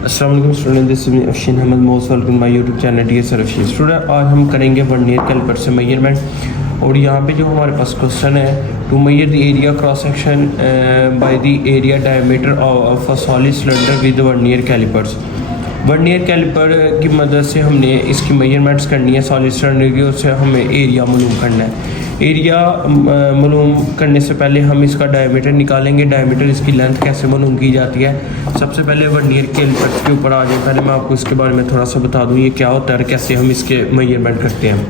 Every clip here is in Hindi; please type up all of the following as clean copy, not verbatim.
अस्सलाम वालेकुम student, this is Afsheen Ahmed most welcome my YouTube channel D S Afsheen student. आज हम करेंगे वर्नियर कैलिपर से मेजरमेंट। और यहाँ पे जो हमारे पास क्वेश्चन है, to measure the area cross section by the area diameter of a solid cylinder with vernier calipers. Vernier caliper की मदद से हमने इसकी मेजरमेंट्स करनी है सॉलिड सिलेंडर की, उससे हमें एरिया मालूम करना है। एरिया मालूम करने से पहले हम इसका डायमीटर निकालेंगे। डायमीटर इसकी लेंथ कैसे मालूम की जाती है, सबसे पहले वर्नियर कैलिपर के ऊपर आ जाए। पहले मैं आपको इसके बारे में थोड़ा सा बता दूं ये क्या होता है और कैसे हम इसके मेजरमेंट करते हैं।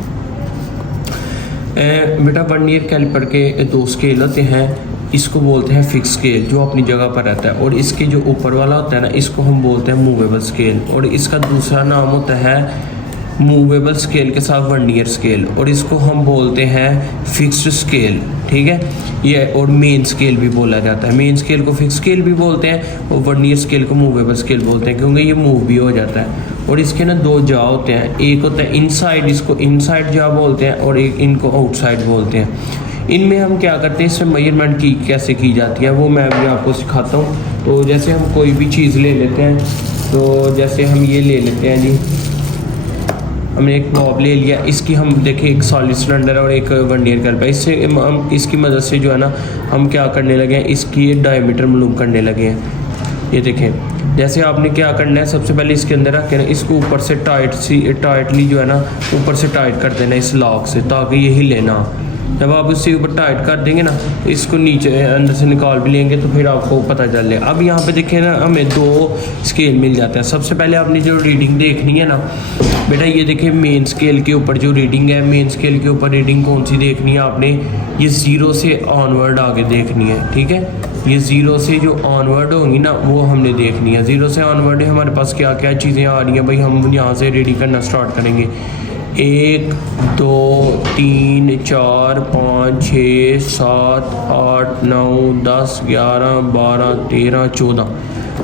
बेटा वर्नियर कैलिपर के दो स्केल होते हैं। इसको बोलते हैं फिक्स स्केल जो अपनी जगह पर रहता है, और इसके जो ऊपर वाला होता है ना, इसको हम बोलते हैं मूवेबल स्केल। और इसका दूसरा नाम होता है मूवेबल स्केल के साथ वर्नियर स्केल, और इसको हम बोलते हैं फिक्स्ड स्केल। ठीक है, ये और मेन स्केल भी बोला जाता है। मेन स्केल को फिक्स स्केल भी बोलते हैं और वर्नियर स्केल को मूवेबल स्केल बोलते हैं, क्योंकि ये मूव भी हो जाता है। और इसके ना दो जा होते हैं, एक होता है इनसाइड, इसको इनसाइड जा बोलते हैं, और एक इनको आउटसाइड बोलते हैं। इनमें हम क्या करते हैं, इससे मेजरमेंट की कैसे की जाती है वो मैं भी आपको सिखाता हूँ। तो जैसे हम कोई भी चीज़ ले लेते हैं, तो जैसे हम ये ले लेते हैं जी, हमने एक नॉब ले लिया, इसकी हम देखें एक सॉलिड सिलेंडर और एक वर्नियर कैलिपर। इससे हम इसकी मदद से जो है ना हम क्या करने लगे हैं, इसकी डायमीटर मालूम करने लगे हैं। ये देखें, जैसे आपने क्या करना है, सबसे पहले इसके अंदर रख के ना इसको ऊपर से टाइटली जो है ना ऊपर से टाइट कर देना इस लॉक से, ताकि ये हिले ना। जब आप इससे ऊपर टाइट कर देंगे ना, इसको नीचे अंदर से निकाल भी लेंगे तो फिर आपको पता चल जाएगा। अब यहाँ पे देखें ना, हमें दो स्केल मिल जाता है। सबसे पहले आपने जो रीडिंग देखनी है ना बेटा, ये देखिए मेन स्केल के ऊपर जो रीडिंग है, मेन स्केल के ऊपर रीडिंग कौन सी देखनी है आपने, ये 0 से ऑनवर्ड आगे देखनी है। ठीक है, ये 0 से जो ऑनवर्ड होंगी ना वो हमने देखनी है। 0 से ऑनवर्ड हमारे पास क्या क्या चीज़ें आ रही हैं भाई, हम यहाँ से रीडिंग करना स्टार्ट करेंगे। 1 2 3 4 5 6 7 8 9 10 11 12 13 14।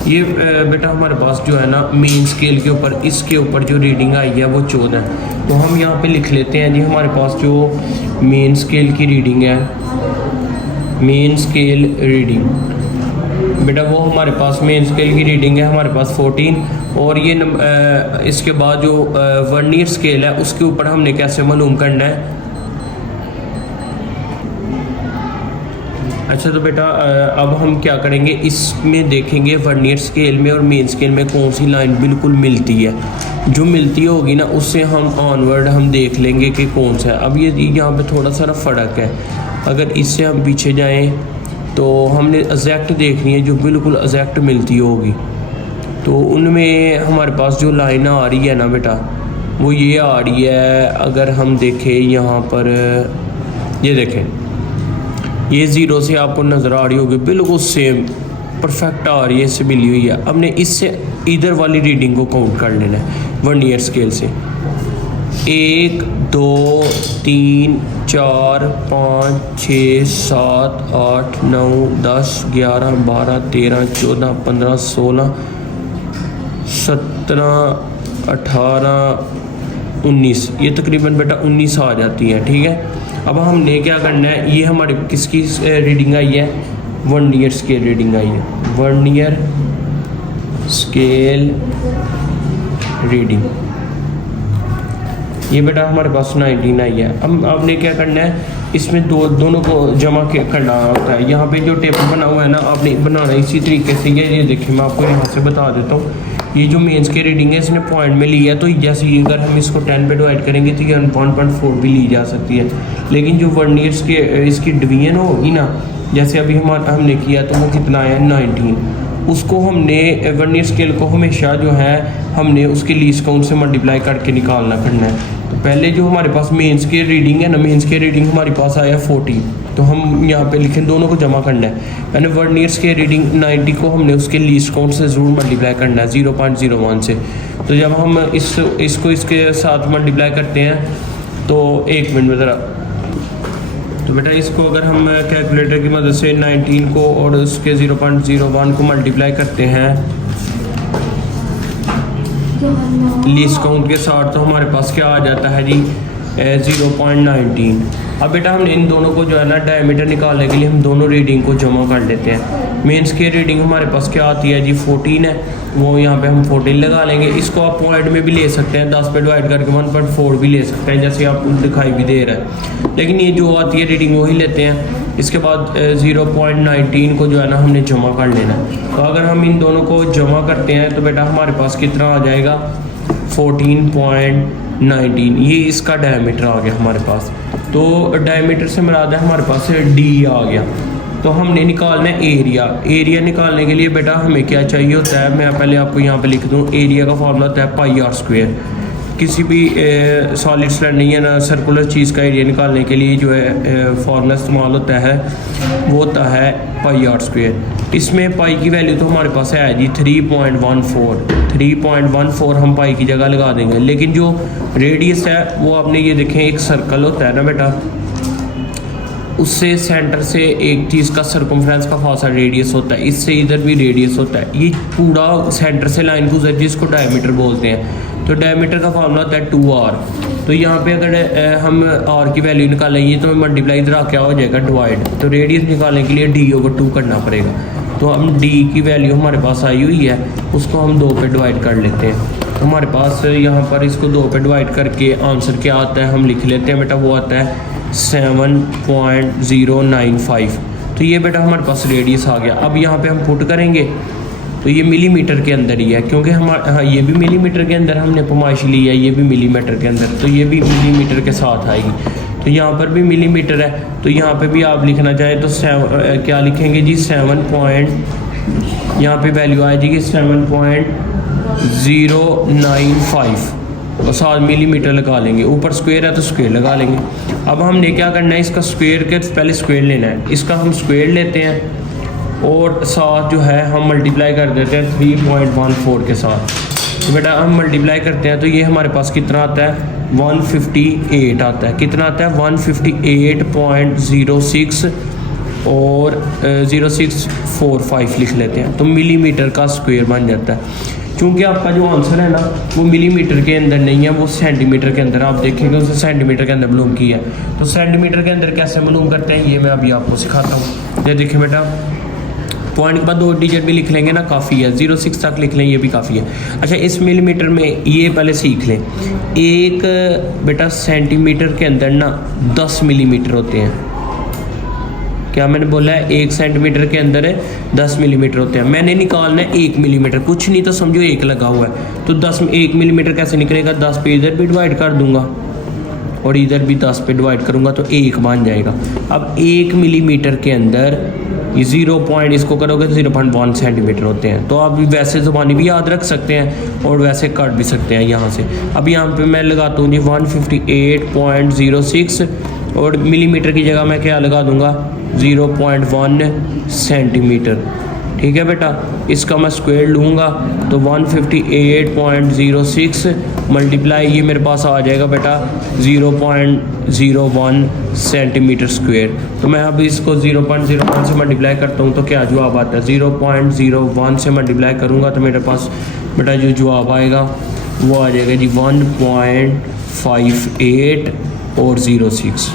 ये बेटा हमारे पास जो है ना मेन स्केल के ऊपर, इसके ऊपर जो रीडिंग आई है वो 14 है। तो हम यहाँ पे लिख लेते हैं जी, हमारे पास जो मेन स्केल की रीडिंग है, मेन स्केल रीडिंग बेटा वो हमारे पास मेन स्केल की रीडिंग है हमारे पास 14। और ये इसके बाद जो वर्नियर स्केल है उसके ऊपर हमने कैसे मालूम करना है। अच्छा तो बेटा अब हम क्या करेंगे, इसमें देखेंगे वर्नियर स्केल में और मेन स्केल में कौन सी लाइन बिल्कुल मिलती है। जो मिलती होगी ना उससे हम ऑनवर्ड हम देख लेंगे कि कौन सा है। अब ये यहाँ पे थोड़ा सा फ़र्क है, अगर इससे हम पीछे जाएं तो हमने एग्जैक्ट देखनी है जो बिल्कुल एग्जैक्ट मिलती होगी। तो उनमें हमारे पास जो लाइन आ रही है ना बेटा वो ये आ रही है। अगर हम देखें यहाँ पर, ये देखें, ये 0 से आपको नज़र आ रही होगी बिल्कुल सेम परफेक्ट आ रही है, इससे मिली हुई है। हमने इससे इधर वाली रीडिंग को काउंट कर लेना है वर्नियर स्केल से। 1 2 3 4 5 6 7 8 9 10 11 12 13 14 15 16 17 18 19, ये तकरीबन बेटा 19 आ जाती है। ठीक है, अब हमने क्या करना है, ये हमारे किसकी रीडिंग आई है, वर्नियर स्केल रीडिंग आई है, वर्नियर स्केल रीडिंग। ये बेटा हमारे पास 19 आई है। अब आपने क्या करना है, इसमें दोनों को जमा करना होता है। यहाँ पे जो टेबल बना हुआ है ना, आपने बनाना इसी तरीके से। ये देखिए मैं आपको यहाँ से बता देता हूँ, ये जो मेंस की रीडिंग है इसने पॉइंट में ली है, तो जैसे अगर हम इसको 10 पे डिवाइड करेंगे तो ये 1.4 भी ली जा सकती है। लेकिन जो वर्नियर्स के इसकी डिवीजन होगी ना, जैसे अभी हमने किया तो वो कितना है 19, उसको हमने वर्नियर स्केल को हमेशा जो है हमने उसके लीस्ट काउंट से मल्टीप्लाई करके निकालना करना है। तो पहले जो हमारे पास मेंस की रीडिंग है ना, मेंस की रीडिंग हमारे पास आया 40, तो हम यहाँ पे लिखें, दोनों को जमा करना है। मैंने वर्नियर्स के रीडिंग 90 को हमने उसके लीस्ट काउंट से ज़रूर मल्टीप्लाई करना है 0.01 से। तो जब हम इसको इसके साथ मल्टीप्लाई करते हैं तो 1 मिनट में ज़रा, तो बेटा इसको अगर हम कैलकुलेटर की मदद से 19 को और उसके 0.01 को मल्टीप्लाई करते हैं लीस्ट काउंट के साथ, तो हमारे पास क्या आ जाता है जी 0.19। अब बेटा हमने इन दोनों को जो है ना डायमीटर निकालने के लिए हम दोनों रीडिंग को जमा कर लेते हैं। मेन स्केल रीडिंग हमारे पास क्या आती है जी 14 है, वो यहाँ पे हम 14 लगा लेंगे। इसको आप पॉइंट में भी ले सकते हैं, 10 पे डिवाइड करके 1.4 भी ले सकते हैं, जैसे आपको दिखाई भी दे रहा है, लेकिन ये जो आती है रीडिंग वही लेते हैं। इसके बाद 0.19 को जो है ना हमने जमा कर लेना है। तो अगर हम इन दोनों को जमा करते हैं तो बेटा हमारे पास कितना आ जाएगा 14.19, ये इसका डायमीटर आ गया हमारे पास। तो डायमीटर से मुराद है हमारे पास डी आ गया। तो हमने निकालना है एरिया। एरिया निकालने के लिए बेटा हमें क्या चाहिए होता है, मैं पहले आपको यहाँ पे लिख दूँ। एरिया का फॉर्मूला होता है पाई आर स्क्वायर। किसी भी सॉलिड सिलेंडर या ना सर्कुलर चीज़ का एरिया निकालने के लिए जो है फॉर्मूला इस्तेमाल होता है वो होता है पाई आर स्क्वायर। इसमें पाई की वैल्यू तो हमारे पास है जी 3.14 हम पाई की जगह लगा देंगे। लेकिन जो रेडियस है वो आपने ये देखें, एक सर्कल होता है ना बेटा, उससे सेंटर से एक चीज़ का सर्कमफ्रेंस का फासला रेडियस होता है, इससे इधर भी रेडियस होता है। ये पूरा सेंटर से लाइन गुजर जिसको डायमीटर बोलते हैं। तो डायमीटर का फार्मूला होता है 2r। तो यहाँ पे अगर हम r की वैल्यू निकालेंगे तो मल्टीप्लाई इधर क्या हो जाएगा डिवाइड। तो रेडियस निकालने के लिए d/2 करना पड़ेगा। तो हम d की वैल्यू हमारे पास आई हुई है, उसको हम 2 पे डिवाइड कर लेते हैं। तो हमारे पास यहाँ पर इसको 2 पे डिवाइड करके आंसर क्या आता है हम लिख लेते हैं बेटा, वो आता है 7.095। तो ये बेटा हमारे पास रेडियस आ गया। अब यहाँ पे हम पुट करेंगे तो ये मिलीमीटर के अंदर ही है, क्योंकि हमारा हाँ ये भी मिलीमीटर के अंदर हमने पैमाइश ली है, ये भी मिलीमीटर के अंदर, तो ये भी मिलीमीटर के साथ आएगी। तो यहाँ पर भी मिलीमीटर है, तो यहाँ पे भी आप लिखना चाहें तो क्या लिखेंगे जी 7 पॉइंट, यहाँ पे वैल्यू आ जाएगी 7.095 और 7 मिलीमीटर लगा लेंगे। ऊपर स्क्वायर है तो स्क्वायर लगा लेंगे। अब हमने क्या करना है, इसका स्क्वायर के पहले स्क्वायर लेना है, इसका हम स्क्वायर लेते हैं और साथ जो है हम मल्टीप्लाई कर देते हैं 3.14 के साथ। तो बेटा हम मल्टीप्लाई करते हैं तो ये हमारे पास कितना आता है 158 आता है। कितना आता है 158.06 और 0645 लिख लेते हैं, तो मिलीमीटर का स्क्वायर बन जाता है। चूँकि आपका जो आंसर है ना वो मिलीमीटर के अंदर नहीं है, वो सेंटीमीटर के अंदर, आप देखेंगे उसे सेंटीमीटर के अंदर मालूम किया है। तो सेंटीमीटर के अंदर कैसे मालूम करते हैं ये मैं अभी आपको सिखाता हूँ। ये देखिए बेटा, पॉइंट के बाद 2 डिजिट भी लिख लेंगे ना, काफ़ी है, 06 तक लिख लें, ये भी काफ़ी है। अच्छा इस मिलीमीटर में ये पहले सीख लें, एक बेटा सेंटीमीटर के अंदर ना 10 मिलीमीटर होते हैं। क्या मैंने बोला है, 1 सेंटीमीटर के अंदर 10 मिलीमीटर होते हैं। मैंने निकालना है 1 मिलीमीटर, कुछ नहीं तो समझो 1 लगा हुआ है, तो 1 मिलीमीटर कैसे निकलेगा, 10 पे इधर भी डिवाइड कर दूंगा और इधर भी 10 पे डिवाइड करूंगा तो 1 बन जाएगा। अब 1 मिलीमीटर के अंदर ये 0 पॉइंट इसको करोगे तो 0.1 सेंटीमीटर होते हैं। तो आप वैसे ज़बानी भी याद रख सकते हैं और वैसे काट भी सकते हैं यहाँ से। अब यहाँ पे मैं लगाता हूँ जी 158.06 और मिलीमीटर की जगह मैं क्या लगा दूँगा 0.1 सेंटीमीटर। ठीक है बेटा, इसका मैं स्क्वायर लूँगा तो 158.06 मल्टीप्लाई ये मेरे पास आ जाएगा बेटा 0.01 सेंटीमीटर स्क्वायर। तो मैं अब इसको 0.01 से मल्टीप्लाई करता हूँ तो क्या जवाब आता है, 0.01 से मल्टीप्लाई करूँगा तो मेरे पास बेटा जो जवाब आएगा वो आ जाएगा जी 1.58 और 06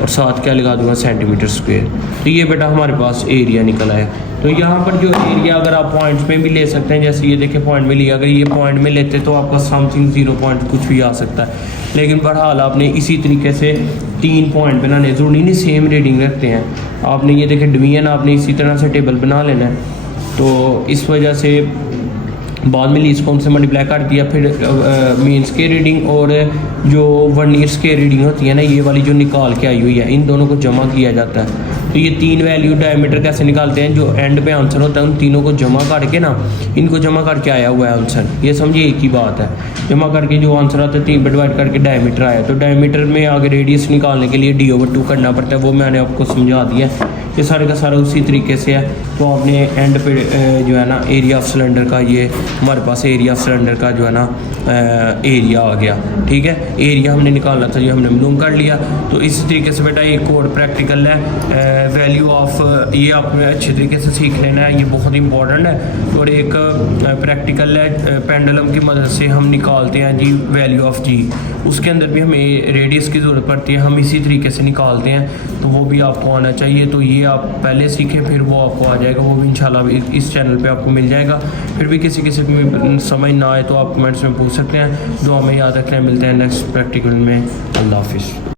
और साथ क्या लगा दूंगा सेंटीमीटर स्क्वायर। तो ये बेटा हमारे पास एरिया निकल आया। तो यहाँ पर जो एरिया अगर आप पॉइंट्स में भी ले सकते हैं, जैसे ये देखिए पॉइंट में लिया, अगर ये पॉइंट में लेते तो आपका समथिंग 0 पॉइंट कुछ भी आ सकता है। लेकिन बहरहाल आपने इसी तरीके से 3 पॉइंट बनाने, जरूरी नहीं सेम रीडिंग रखते हैं। आपने ये देखे डिवीजन आपने इसी तरह से टेबल बना लेना है। तो इस वजह से बाद में लीस्ट काउंट से मल्टीप्लाई कर दिया, फिर मीन्स के रीडिंग और जो वर्नियर्स के रीडिंग होती है ना, ये वाली जो निकाल के आई हुई है, इन दोनों को जमा किया जाता है। तो ये 3 वैल्यू डायमीटर कैसे निकालते हैं, जो एंड पे आंसर होता है उन तीनों को जमा करके ना, इनको जमा करके आया हुआ है आंसर। ये समझिए एक ही बात है, जमा करके जो आंसर आता है 3 पे डिवाइड करके डायमीटर आया। तो डायमीटर में आगे रेडियस निकालने के लिए d/2 करना पड़ता है, वो मैंने आपको समझा दिया। ये सारे का सारा उसी तरीके से है। तो आपने एंड पे जो है ना एरिया ऑफ सिलेंडर का ये हमारे पास एरिया ऑफ सिलेंडर का जो है ना एरिया आ गया। ठीक है, एरिया हमने निकालना था, ये हमने मालूम कर लिया। तो इसी तरीके से बेटा एक और प्रैक्टिकल है वैल्यू ऑफ, ये आपने अच्छे तरीके से सीख लेना है, ये बहुत इंपॉर्टेंट है। और एक प्रैक्टिकल है पेंडुलम की मदद से हम निकालते हैं जी वैल्यू ऑफ जी, उसके अंदर भी हमें रेडियस की ज़रूरत पड़ती है, हम इसी तरीके से निकालते हैं, तो वो भी आपको आना चाहिए। तो ये आप पहले सीखें फिर वो आपको आ जाएगा, वो भी इंशाल्लाह इस चैनल पे आपको मिल जाएगा। फिर भी किसी को समझ ना आए तो आप कमेंट्स में पूछ सकते हैं। जो हमें याद रखना है, मिलते हैं नेक्स्ट प्रैक्टिकल में। अल्लाह हाफिज़।